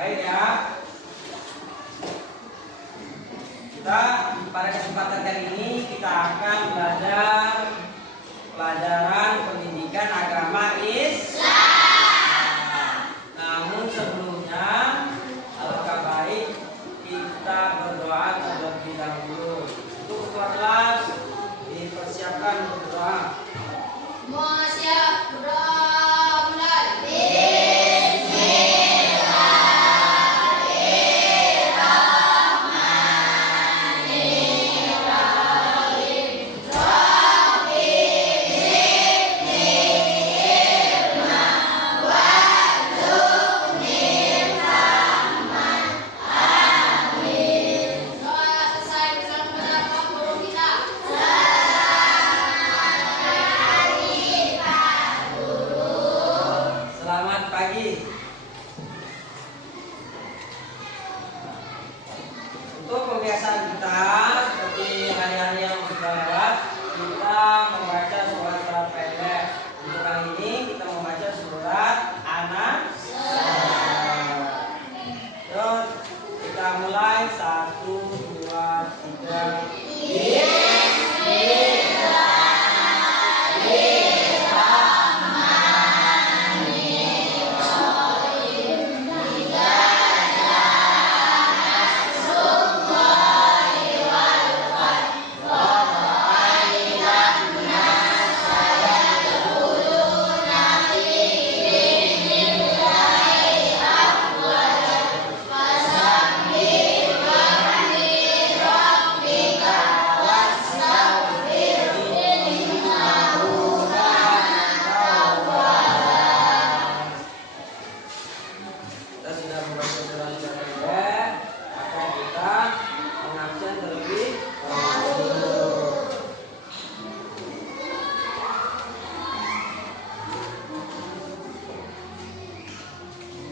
Baik ya. Kita pada kesempatan kali ini kita akan belajar pelajaran pendidikan agama Islam. Namun sebelumnya alangkah baik kita berdoa terlebih dahulu. Untuk kelas dipersiapkan berdoa. Semua siap berdoa mulai. Untuk pembiasaan kita seperti hari-hari yang sudah lewat, kita membaca surat pendek. Untuk kali ini kita membaca surat An-Nas. Terus kita mulai 1, 2, 3.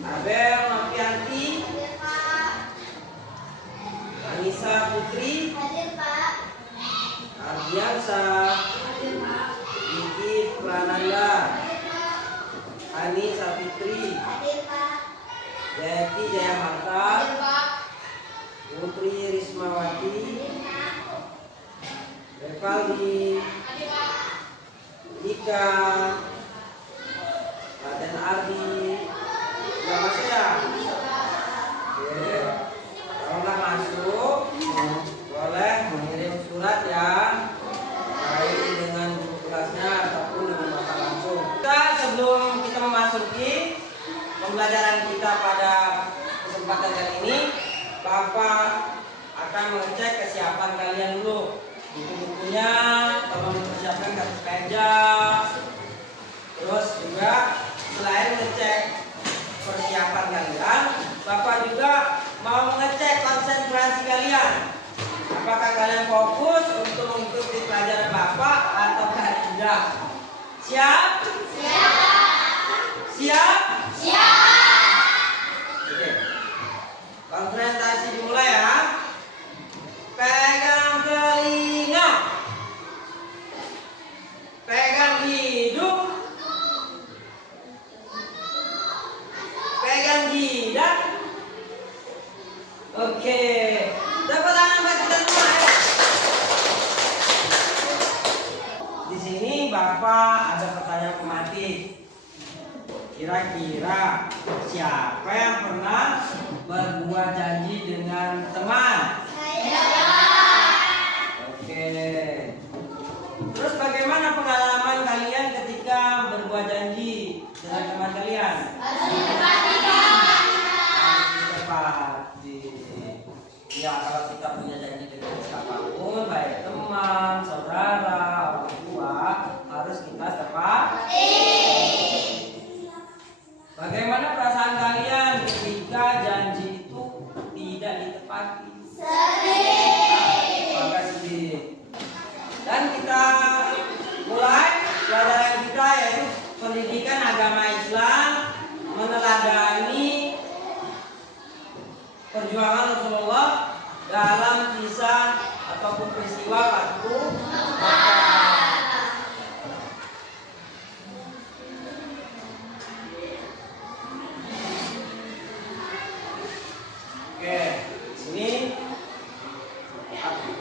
Abel Novianti, Anissa Putri, Ardiansa, Vicky Prananda, Ani Sapitri, Jayati Jayamarta, Putri Rismawati, Revaldi, Ika, Raden Ardi. Sudah masuk ya? Oke. Kalau nggak masuk, boleh mengirim surat ya, baik dengan guru kelasnya ataupun dengan bapak langsung. Sebelum kita memasuki pembelajaran kita pada kesempatan kali ini, bapak akan mengecek kesiapan kalian dulu. Buku-bukunya tolong dipersiapkan kartu meja. Terus juga selain ngecek persiapan kalian, bapak juga mau mengecek konsentrasi kalian. Apakah kalian fokus untuk mengikuti pelajaran bapak atau tidak? Siap? Siap. Siap? Siap. Oke. Konsentrasi dimulai ya. Pegang telinga, pegang hidung, pegang jidat. Oke, dapat tangan buat kita semua ya. Di sini bapak ada pertanyaan pematik. Kira-kira siapa yang pernah berbuat janji dengan teman? Oke. Terus bagaimana pengalaman kalian ketika berbuat janji dengan teman kalian? Ya, kalau kita punya janji dengan siapapun, baik teman, saudara, orang tua, harus kita tepati. Bagaimana perasaan kalian ketika janji itu tidak ditepati? Sedih. Maka sedih. Dan kita mulai pelajaran kita yaitu pendidikan agama Islam, meneladani perjuangan Rasulullah dalam kisah ataupun peristiwa Fathu Makkah.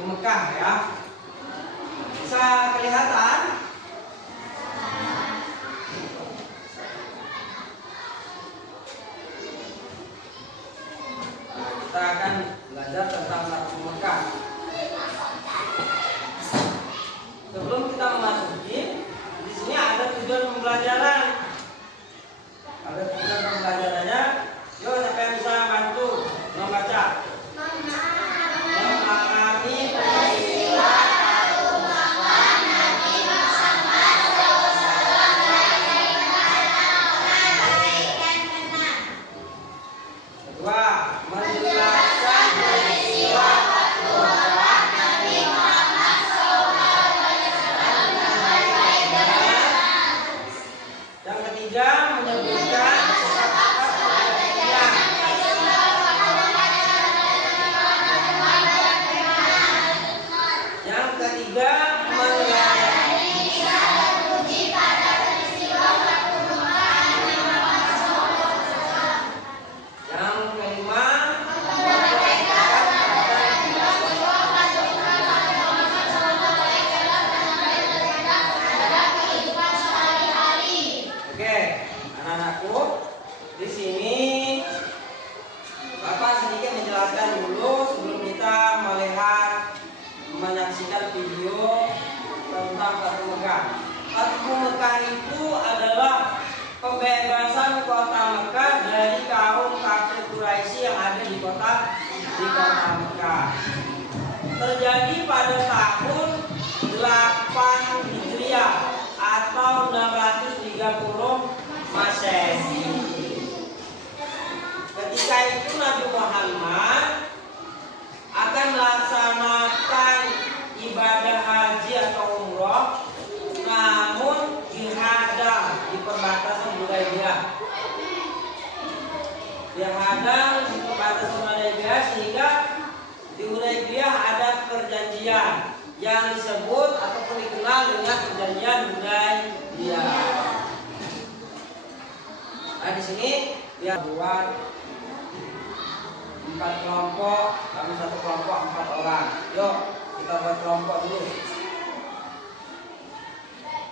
Mekah ya. Bisa kelihatan? Nah, kita akan belajar tentang Fathu Mekah. Sebelum kita memasuki, di sini ada tujuan pembelajaran. Ada tujuan pembelajarannya. Yuk, siapa yang bisa bantu membaca? Memahami peristiwa kedua, menjelaskan peristiwa yang ketiga, menyebutkan sifat-sifat kejadian. Yang ketiga, mengajarkan. Yang kelima, oke, anak-anakku, di sini Bapak sedikit menjelaskan dulu sebelum kita menyaksikan video tentang Fathu Mekah. Fathu Mekah itu adalah pembebasan kota Mekah dari kaum kafir Quraisy yang ada di kota Mekah. Terjadi pada tahun 8 Hijriah atau 630 Masehi. Ketika itu Nabi Muhammad akan melaksanakan ibadah haji atau umroh, namun dihadang di perbatasan Hudaybiyah. Dihadang di perbatasan Hudaybiyah sehingga di Hudaybiyah ada perjanjian yang disebut ataupun dikenal dengan perjanjian Hudaybiyah. Nah, di sini dia buat 4 kelompok, kami satu kelompok 4 orang. Yuk, kita buat kelompok dulu.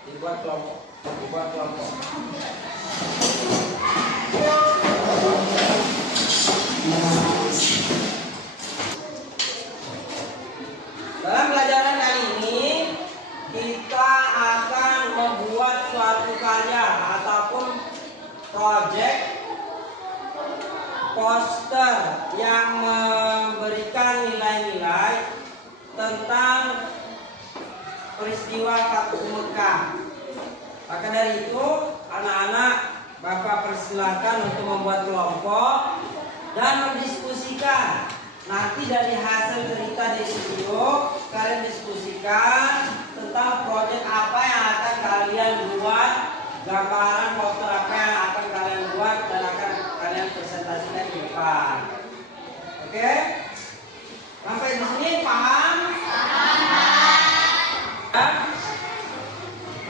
Dibuat kelompok. Dalam pelajaran kali ini kita akan membuat suatu karya ataupun proyek poster yang memberikan nilai-nilai tentang peristiwa Fathu Mekah. Maka dari itu, anak-anak, Bapak persilakan untuk membuat kelompok dan mendiskusikan. Nanti dari hasil cerita di video, kalian diskusikan tentang proyek apa yang akan kalian buat, gambaran poster apa yang akan kalian buat dan akan kalian presentasikan di depan. Oke? Sampai di sini paham? Ya?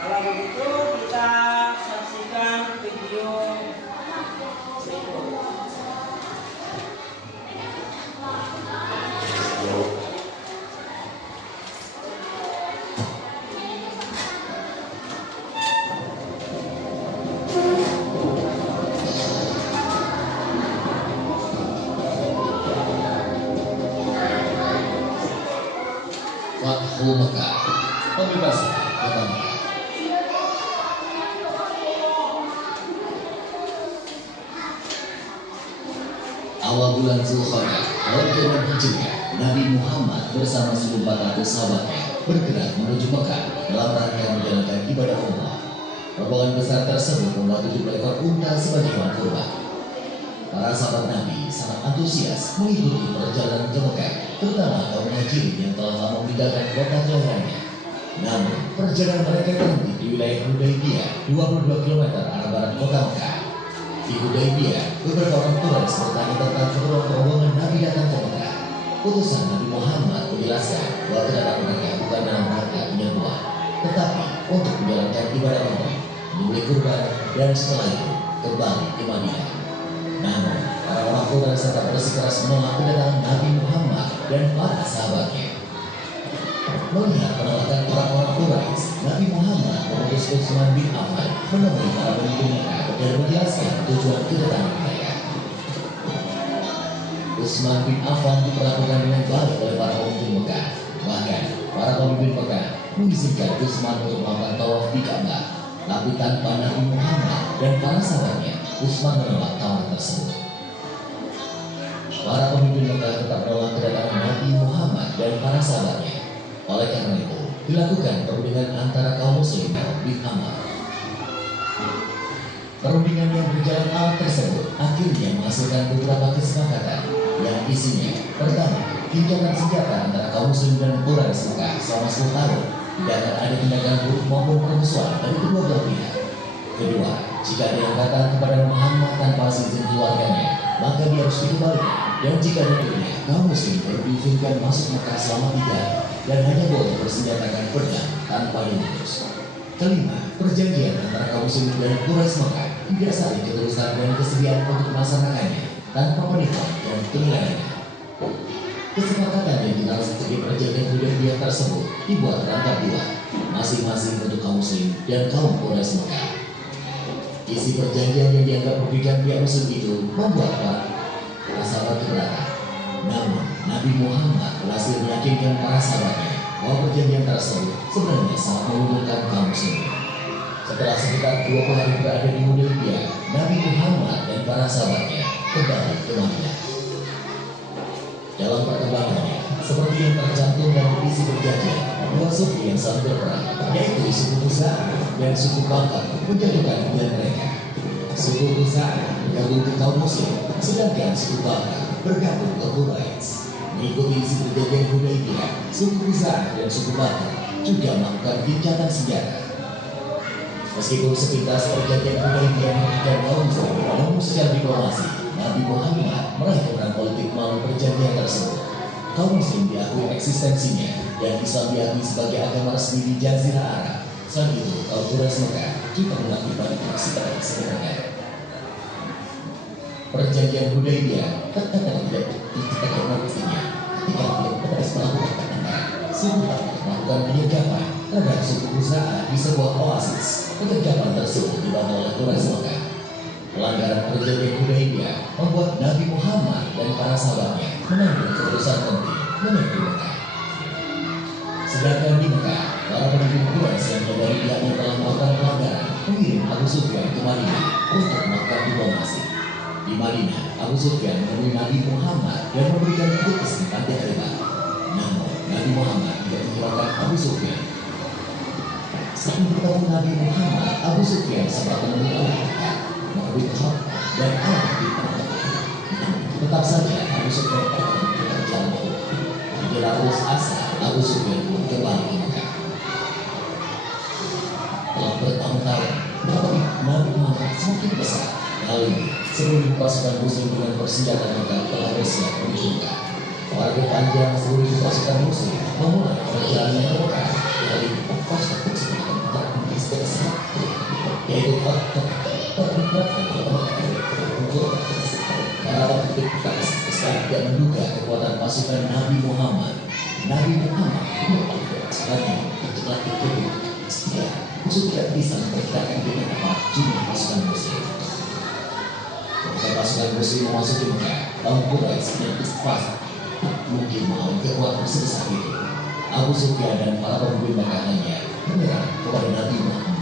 Kalau begitu kita saksikan video berikut. Fathu Mekah, pembebasan kota Mekah. Awal bulan Zulhijjah tahun ke-6 Hijriah, Nabi Muhammad bersama 1.400 sahabatnya bergerak menuju Mekah dalam rangka menjalankan ibadah umrah. Rombongan besar tersebut membawa 70 ekor unta sebagai hewan kurban. Para sahabat Nabi sangat antusias mengikuti perjalanan ke Mekah, terutama kaum muhajirin yang telah lama meninggalkan kota kelahirannya. Namun, perjalanan mereka berhenti di wilayah Hudaybiyah, 22 km arah barat kota Mekah. Di Hudaybiyah, beberapa orang turis bertanya tentang keperluan rombongan Nabi datang ke Mekah. Utusan Nabi Muhammad menjelaskan bahwa kedatangan mereka bukan dalam rangka penyembuhan, tetapi untuk menjalankan ibadah umrah, menyembelih kurban, dan setelah itu kembali ke Madinah. Namun, para orang tua serta bersikeras menolak kedatangan Nabi Muhammad dan para sahabatnya. Melihat penolakan orang-orang Quraisy, Nabi Muhammad mengutus Utsman bin Affan menemui para pemimpin Mekah dan menjelaskan tujuan kedatangan mereka. Utsman bin Affan diperlakukan dengan baik oleh para pemimpin Mekah. Bahkan, para pemimpin Mekah mengizinkan Utsman untuk melakukan tawaf di Ka'bah. Tapi tanpa Nabi Muhammad dan para sahabatnya, Utsman menolak tawaran tersebut. Para pemimpin Mekah tetap menolak kedatangan Nabi Muhammad dan para sahabatnya. Oleh karena itu, dilakukan perundingan antara kaum muslim bin Amr. Perundingan yang berjalan awal tersebut akhirnya menghasilkan beberapa kesepakatan yang isinya: pertama, gencatan senjata antara kaum muslim dan Quraisy Mekah selama 10 tahun, tidak akan ada tindakan buruk maupun permusuhan dari kedua belah pihak. Kedua, jika ada yang datang kepada Muhammad tanpa izin keluarganya, maka dia harus dikembalikan. Dan jika demikian, kaum muslim baru diizinkan masuk Mekah selama 3 hari dan hanya boleh bersenjatakan pedang tanpa diputus. Kelima, perjanjian antara kaum muslim dan Quraisy Mekah tidak saling ketulusan dan kesediaan untuk melaksanakannya tanpa penipuan dan penilaiannya. Kesepakatan yang dikenal sebagai perjanjian Hudaybiyah tersebut dibuat rangkap 2, masing-masing untuk kaum muslim dan kaum Quraisy Mekah. Isi perjanjian yang dianggap merugikan pihak muslim itu membuat para sahabat keberatan. Namun, Nabi Muhammad berhasil meyakinkan para sahabatnya bahwa perjanjian tersebut sebenarnya sangat menguntungkan kaum muslim. Setelah sekitar 20 hari berada di Hudaybiyah, Nabi Muhammad dan para sahabatnya kembali ke Madinah. Dalam perkembangannya, seperti yang tercantum dalam isi perjanjian, dua suku yang saling berperang, yaitu suku Khuza'ah dan suku Baqar, menjatuhkan pilihan mereka. Suku Khuza'ah bergabung ke kaum muslim, sedangkan suku Baqar bergabung ke Quraisy. Mengikuti isi perjanjian Hudaybiyah, suku Khuza'ah dan suku Baqar juga melakukan gencatan senjata. Meskipun sepintas perjanjian Hudaybiyah merugikan kaum muslim, namun secara diplomasi, Nabi Muhammad meraih kemenangan politik melalui perjanjian tersebut. Kaum muslim diakui eksistensinya dan Islam diakui sebagai agama resmi di Jazirah Arab. Selain itu, kaum Quraisy Mekah juga mengakui politik sebagai sebenarnya. Perjanjian Hudaybiyah terkadang tidak ditegakkan mestinya ketika pihak Quraisy melakukan pertandingan. Suku Baqar melakukan penyergapan terhadap suku Khuza'ah di sebuah oasis. Penyergapan tersebut dibantu oleh Quraisy Mekah. Pelanggaran perjanjian Hudaybiyah membuat Nabi Muhammad dan para sahabatnya mengambil keputusan penting menyerbu Mekah. Sedangkan di Mekah, para pemimpin Quraisy yang menyadari pihaknya telah melakukan pelanggaran mengirim Abu Sufyan ke Madinah untuk melakukan diplomasi. Di Madinah, Abu Sufyan menemui Nabi Muhammad dan memberikan keputusan tentang hebat. Namun, Nabi Muhammad tidak menghiraukan Abu Sufyan. Saat bertemu Nabi Muhammad, Abu Sufyan sempat menemui Al-Hakam, Mu'awiyah dan Al-Hakam. Tetap saja Abu Sufyan terjatuh. Tidak putus asa, Abu Sufyan pun kembali ke Mekah. Telah bertahun-tahun, Nabi Muhammad semakin besar. Lalu, seluruh pasukan muslim dengan bersenjata Mekah telah bersiap menuju Mekah. Warga panjang seluruh pasukan muslim memulai perjalanan ke Mekah dari pasukan muslim yaitu karena waktu itu tidak menduga kekuatan pasukan Nabi Muhammad. Nabi Muhammad pasukannya telah dikubur. Sudah bisa memperkirakan dengan apa jumlah pasukan muslim. Ketika pasukan muslim memasuki Mekah, kaum Quraisy dan Isfah mungkin mau kekuatan sebesar itu. Abu Sufyan dan para pemimpin Mekah lainnya menyerang kepada Nabi Muhammad.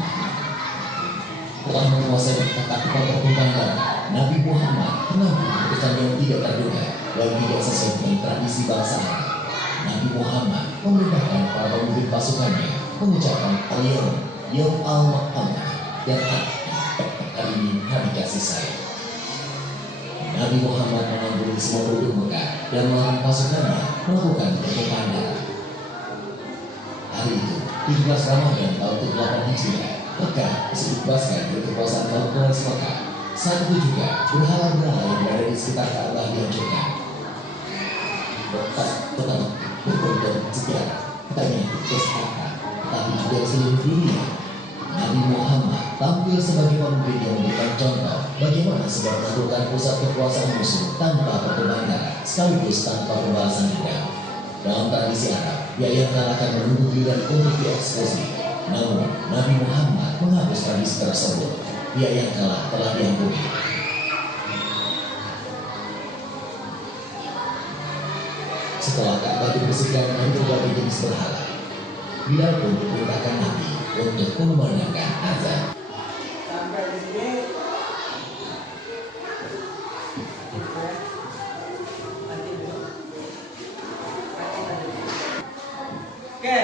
Telah menguasai kata perkembangan, Nabi Muhammad mengambil keputusan yang tidak terduga dan tidak sesuai dengan tradisi bangsa Arab. Nabi Muhammad memerintahkan para pemimpin pasukannya mengucapkan Yom al-Muhammad dan hari ini hari kasih sayang. Nabi Muhammad mengambil semua penduduk Mekah dan melarang pasukannya melakukan pertumpahan darah. Hari itu, 17 Ramadan tahun ke-8 Hijriah, Mekah dibebaskan dari kekuasaan kaum Quraisy Mekah. Saat itu juga berhala-berhala yang berada di sekitar Ka'bah dihancurkan. Tetap berbentuk sejarah, tanya kesehatan, tapi juga seluruh dunia. Nabi Muhammad tampil sebagai pemimpin yang memberikan contoh bagaimana sebuah menaklukkan pusat kekuasaan musuh tanpa pertumpahan darah sekaligus tanpa pembalasan dendam. Dalam tradisi Arab, ia yang akan menunggu giliran komedi eksklusif. Namun, Nabi Muhammad menghapus tradisi tersebut. Ia yang telah diampuni. Setelah Ka'bah dibersihkan dari berbagai jenis berhala, Bilal pun diperintahkan Nabi untuk memandangkan azan. Sampai di sini. Oke,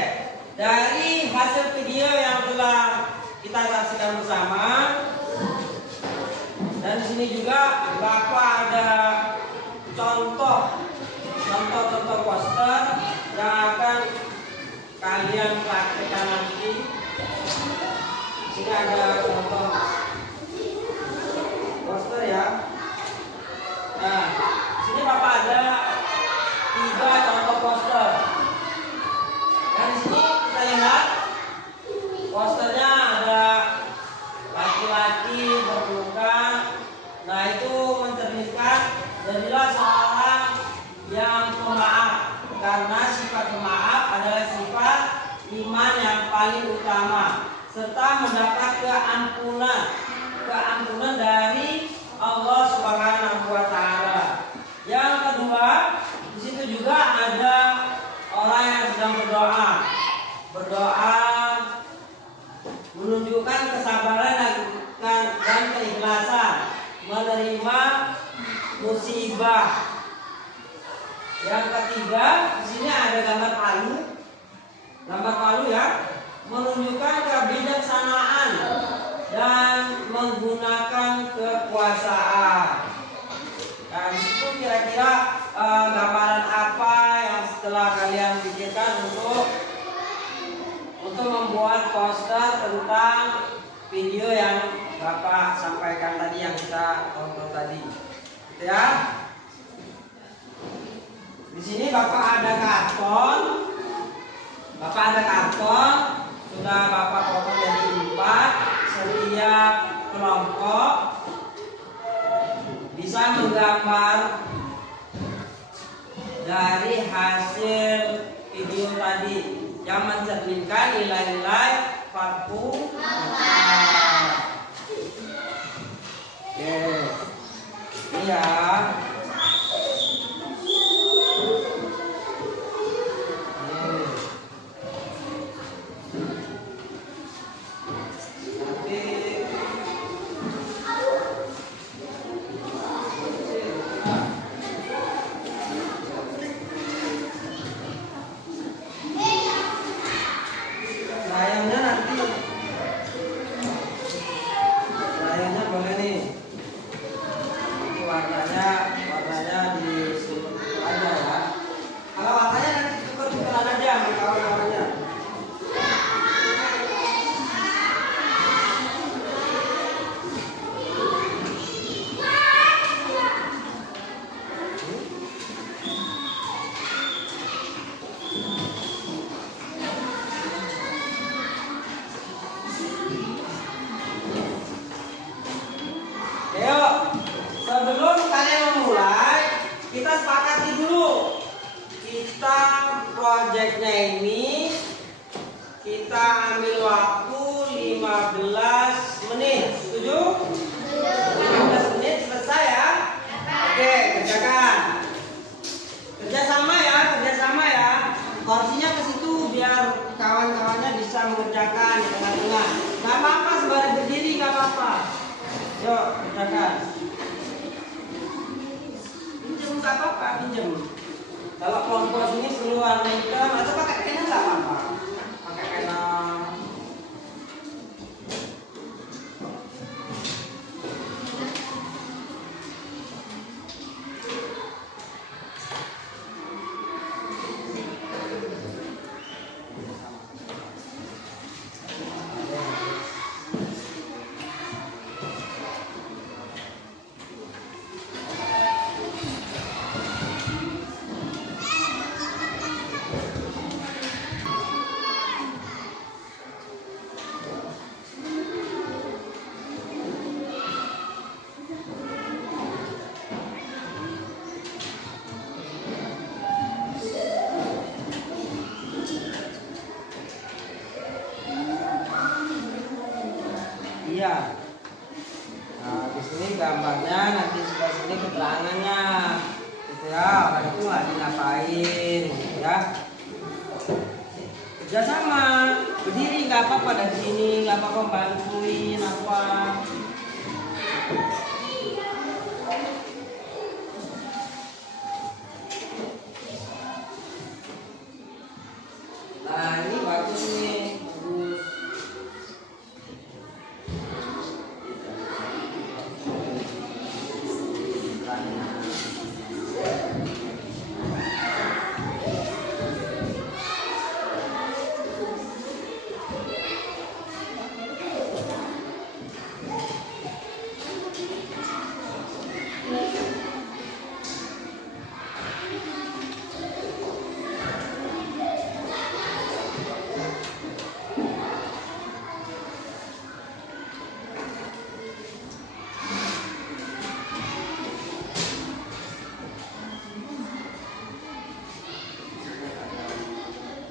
dari hasil video yang telah kita saksikan bersama, dan di sini juga Bapak ada contoh poster yang akan kalian praktekkan nanti. Sini ada contoh poster ya. Nah, sini Bapak ada 3 contoh poster. Dan di sini kita lihat posternya ada laki-laki berpelukan. Nah, itu mencerminkan jadilah seorang yang pemaaf, karena sifat pemaaf adalah sifat iman yang paling utama, serta mendapat keampunan dari Allah Subhanahu wa Ta'ala. Yang kedua, di situ juga ada orang yang sedang berdoa menunjukkan kesabaran dan keikhlasan menerima musibah. Yang ketiga, di sini ada gambar palu ya, menunjukkan kebijaksanaan dan menggunakan kekuasaan. Nah, di situ kira-kira gambaran apa yang setelah kalian pikirkan untuk membuat poster tentang video yang Bapak sampaikan tadi, yang kita tonton tadi, gitu ya. Di sini Bapak ada karton, sudah Bapak potong jadi 4. Setiap kelompok bisa menggambar dari hasil video tadi yang mencerminkan nilai-nilai Fathu. Oke, ini ya. Sayangnya boleh nih. Ini warnanya diseluruh aja ya. Kalau warnanya nanti tuker-tukeran aja sama kawan-kawannya. Sebelum kalian memulai, kita sepakati dulu. Kita proyeknya ini kita ambil waktu 15 menit. Setuju? 15 menit selesai ya? Oke, kerjakan. Kerjasama ya. Kursinya ke situ biar kawan-kawannya bisa mengerjakan di tengah-tengah. Gak apa-apa, sembari berdiri gak apa-apa. Yuk, kerjakan. Gak apa-apa, pinjam. Kalau kelompok sini perlu warna hitam atau pakai pena gak apa-apa. Pakai pena. ya orang itu lagi ngapain gitu ya. Kerjasama, berdiri nggak apa-apa dari sini, nggak apa-apa bantuin apa. Nah ini bagus nih, bagus.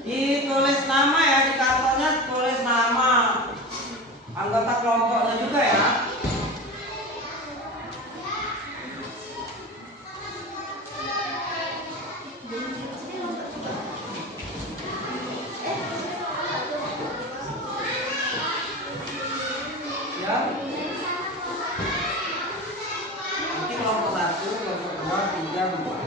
Ditulis nama ya, di kartonnya tulis nama anggota kelompoknya juga ya. Ya. Nanti kelompok 1, kelompok 2, 3, 4.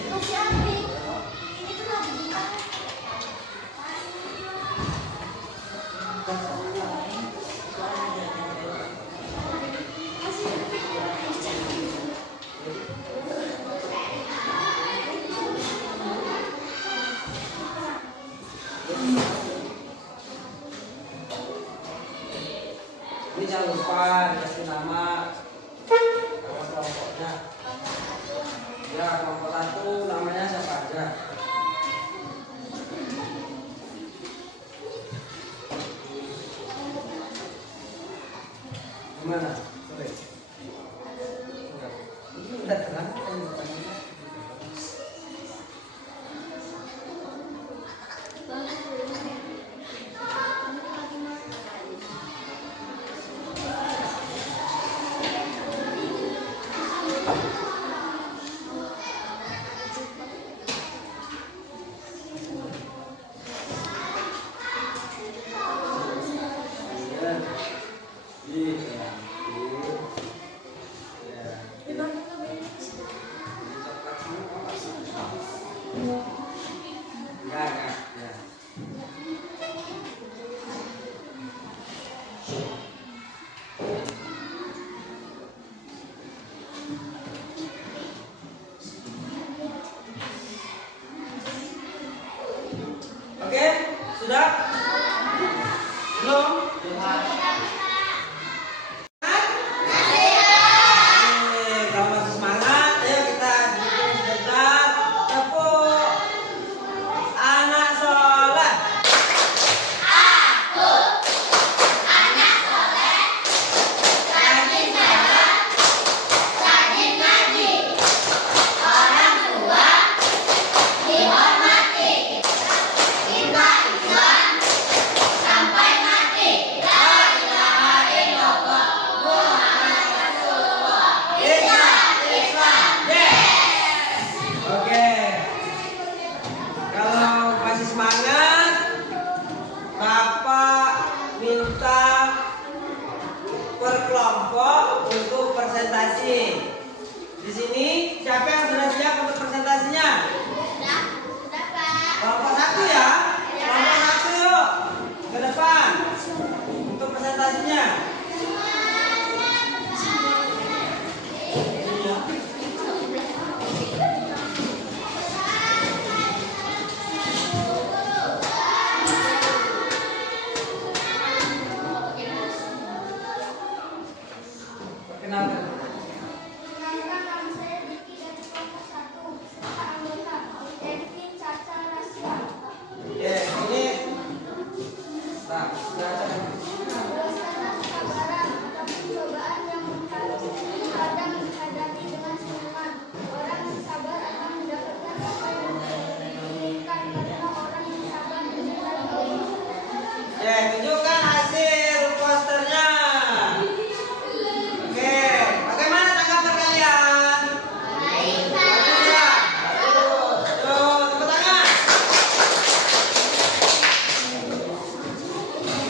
Untuk si Andi. Ini tuh lagi buka. Ini jangan lupa dikasih nama kelompoknya. Ya, kelompok satu namanya siapa aja? Gimana? Sorry. Ini udah terang kan bukannya? Oke, sudah? Belum? Kalau masih semangat, ayo kita dukung sebentar. Tepuk. Anak soleh. Rajin sholat, rajin ngaji. Orang tua dihormati. Kita Islam sampai mati. La ilaha illallah Muhammad Rasulullah. Islam. Yes. Oke. Kalau masih semangat, Bapak minta per kelompok untuk presentasi. Di sini siapa yang sudah siap untuk presentasinya? Sudah, Pak. Kelompok satu ya. Kelompok satu yuk ke depan untuk presentasinya. Perkenalkan. Perkenalkan, nama saya Diki dari kelompok 1. Siapa anggota? Devin, Caca, Rasya. Oke, ini. Nah, sudah. Teruskanlah kesabaran ataupun cobaan yang kadang dihadapi dengan senyuman. Orang yang sabar akan mendapatkan apa yang diinginkan karena orang yang sabar mencintai Allah. Oke, tunjukkan hasil posternya. Oke, bagaimana tanggapan kalian? Baik, Bagus ya? Bagus. Tuh, tepuk tangan.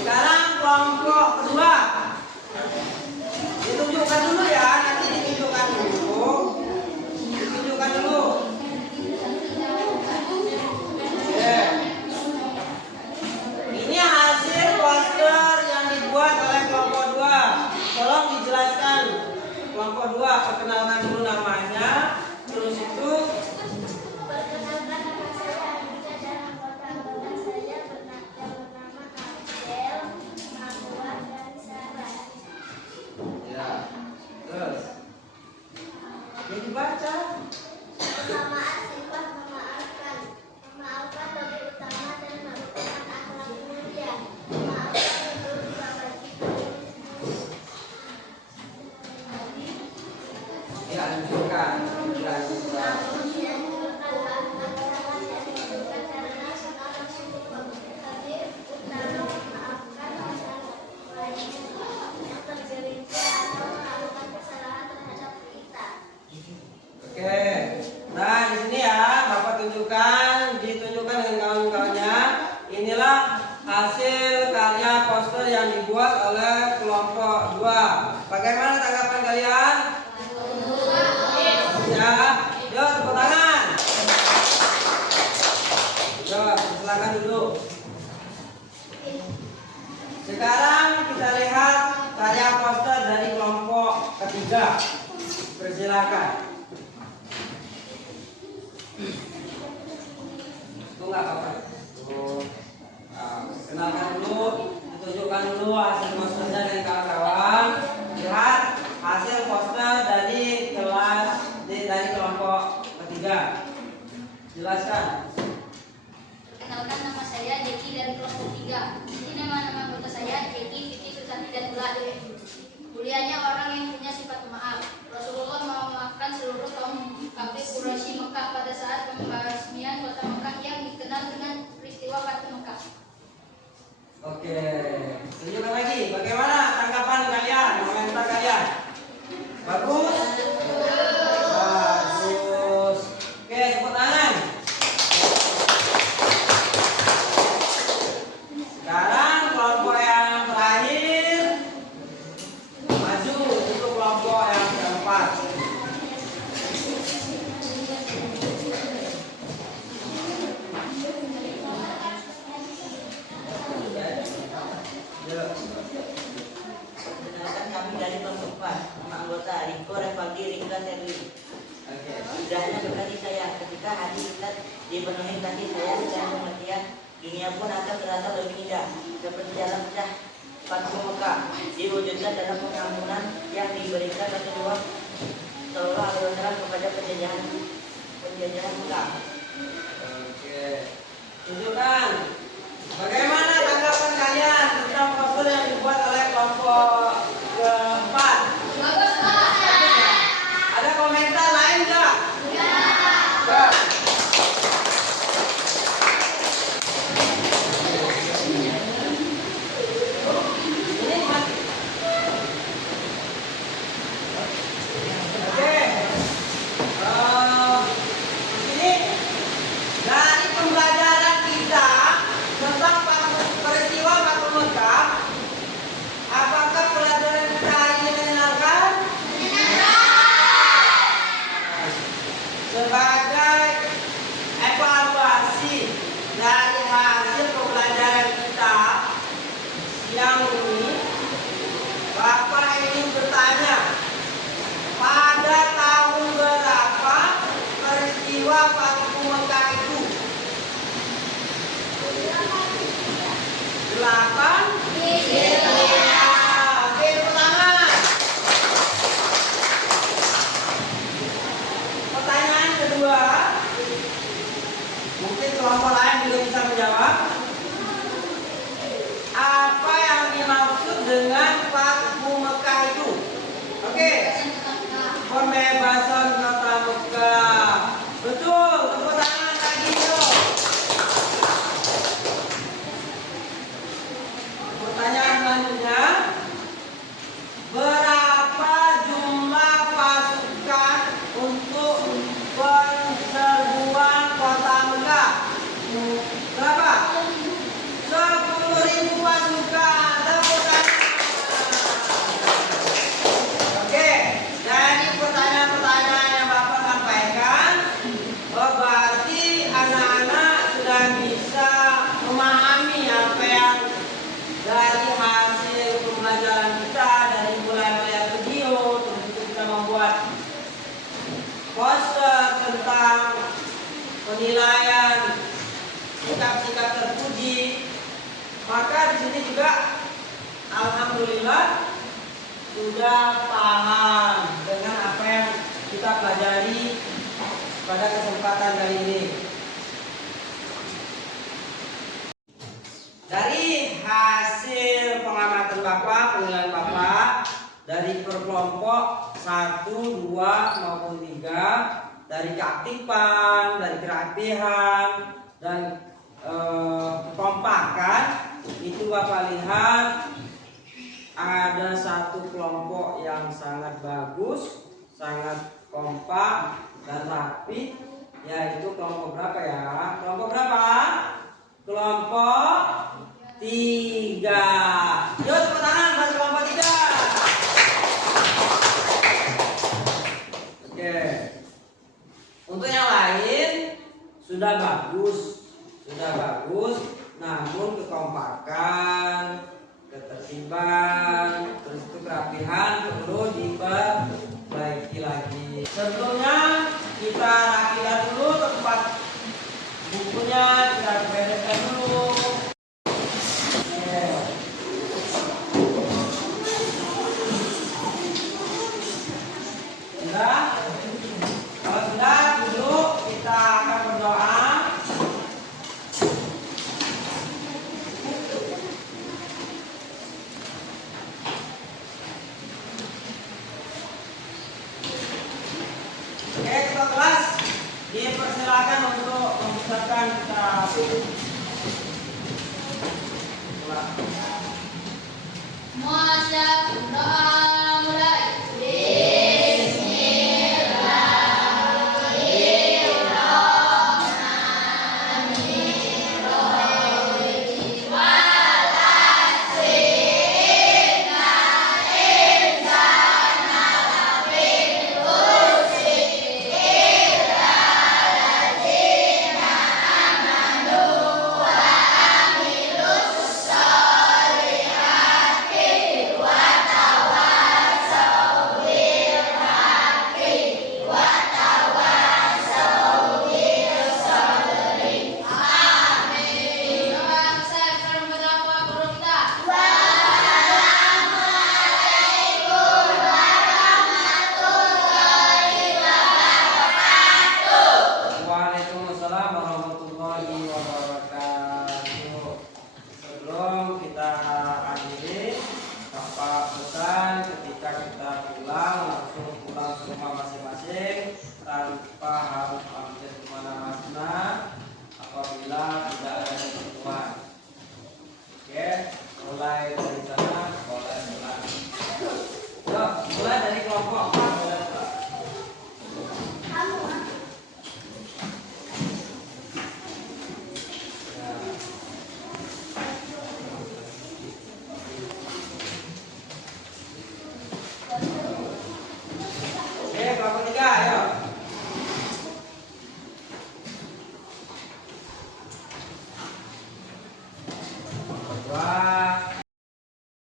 Sekarang kelompok kedua. Ditunjukkan dulu ya, nanti ditunjukkan dulu. Ditunjukkan dulu. Oke. Ini hasil poster yang dibuat oleh kelompok 2. Tolong dijelaskan. Kelompok 2, perkenalkan dulu namanya. Terus itu perkenalkan, nama saya Andika dan anggota saya bernama Abdel, Marwan, dan Sarah. ya. Terus ini dibaca. Kesamaan sifat memaafkan. Memaafkan lebih utama dan merupakan akhlak mulia. Memaafkan itu dibagikan. Ya, tunjukkan. Dilanjutkan. Namun dianjurkan melakukan kesalahan yang dilakukan karena seorang sungguh lebih utama memaafkan orang lainnya yang tergelincir atau melakukan kesalahan terhadap kita. Oke. Nah, di sini ya. tiga. Persilakan. Itu nggak apa-apa. Tuh. Kenalkan dulu, tunjukkan dulu hasil posternya dari kawan-kawan. Lihat hasil poster dari dari kelompok ketiga. Jelaskan. Perkenalkan, nama saya Jeki dari kelompok 3. Ini nama anggota saya Jeki, Vicky, Susanti, dan Bulade. Mulianya orang yang punya sifat pemaaf. Rasulullah memaafkan seluruh kaum kafir Quraisy Mekah pada saat pembasmian kota Mekah yang dikenal dengan peristiwa Fathu Mekah. Oke, tunjukkan lagi. Bagaimana tanggapan kalian, komentar kalian? Bagus? Bagus. Oke, tepuk tangan. Sekarang kelompok yang terakhir maju untuk kelompok yang keempat. Perkenalkan, kami dari kelompok 4. Nama anggota Riko, Revaldi, Rika, Serli. Oke. Tidak hanya berkati saya, ketika hati kita dipenuhi kasih sayang dan pengertian, dunia pun akan terasa lebih indah, seperti dalam kisah Fathu Mekah, diwujudkan dalam pengampunan yang diberikan Rasulullah SAW kepada penjajahan Mekah. Oke. Tunjukkan. Bagaimana tanggapan kalian tentang poster yang dibuat oleh kelompok keempat? Bagus, Pak. Ada komentar lain nggak? Ya. Ini mas- Oke. Ini dari pembelajaran kita tentang peristiwa Fathu Mekah, apakah pelajaran kita hari ini menyenangkan? Sebagai evaluasi dari hasil pembelajaran kita siang ini, Bapak ingin bertanya, pada tahun berapa peristiwa Fathu Mekah itu? 8? Iya. Oke, tepuk tangan. Pertanyaan kedua, mungkin kelompok lain juga bisa menjawab. Apa yang dimaksud dengan Fathu Mekah itu? Oke, pembebasan kota Mekah. Betul, tepuk tangan lagi dong. Pertanyaan selanjutnya, berapa jumlah pasukan untuk penserbuan kota Mekah? Berapa? 10.000 pasukan. Tepuk tangan. Oke, dari pertanyaan-pertanyaan yang Bapak sampaikan, berarti anak-anak sudah bisa memahami apa yang dari hasil pembelajaran kita, dari mulai melihat video, terus itu kita membuat poster tentang penilaian sikap-sikap terpuji. Maka di sini juga alhamdulillah sudah paham dengan apa yang kita pelajari pada kesempatan kali ini. Dari hasil pengamatan Bapak, penilaian Bapak dari per kelompok 1, 2 maupun 3, dari keaktifan, dari kerapihan dan kekompakan, itu Bapak lihat ada satu kelompok yang sangat bagus, sangat kompak dan rapi, yaitu kelompok berapa ya? Kelompok berapa? Kelompok 3. Yuk tepuk tangan buat kelompok 3. Oke. Untuk yang lain sudah bagus, namun kekompakan, ketertiban, terus itu kerapihan perlu diperbaiki. Sebelumnya kita rapikan dulu tempat bukunya, kita bereskan dulu. Oke. Sudah? Kalau sudah, duduk. Kita akan berdoa. Oke, ketua kelas dipersilakan untuk membesarkan kita. Semua siap, doa mulai. Waalaikumsalam warahmatullahi wabarakatuh. Sebelum kita akhiri, Bapak pesan ketika kita pulang langsung pulang ke rumah masing-masing tanpa harus mampir kemana-mana apabila tidak ada keperluan. Oke, mulai dari sana, mulai dari kelompok.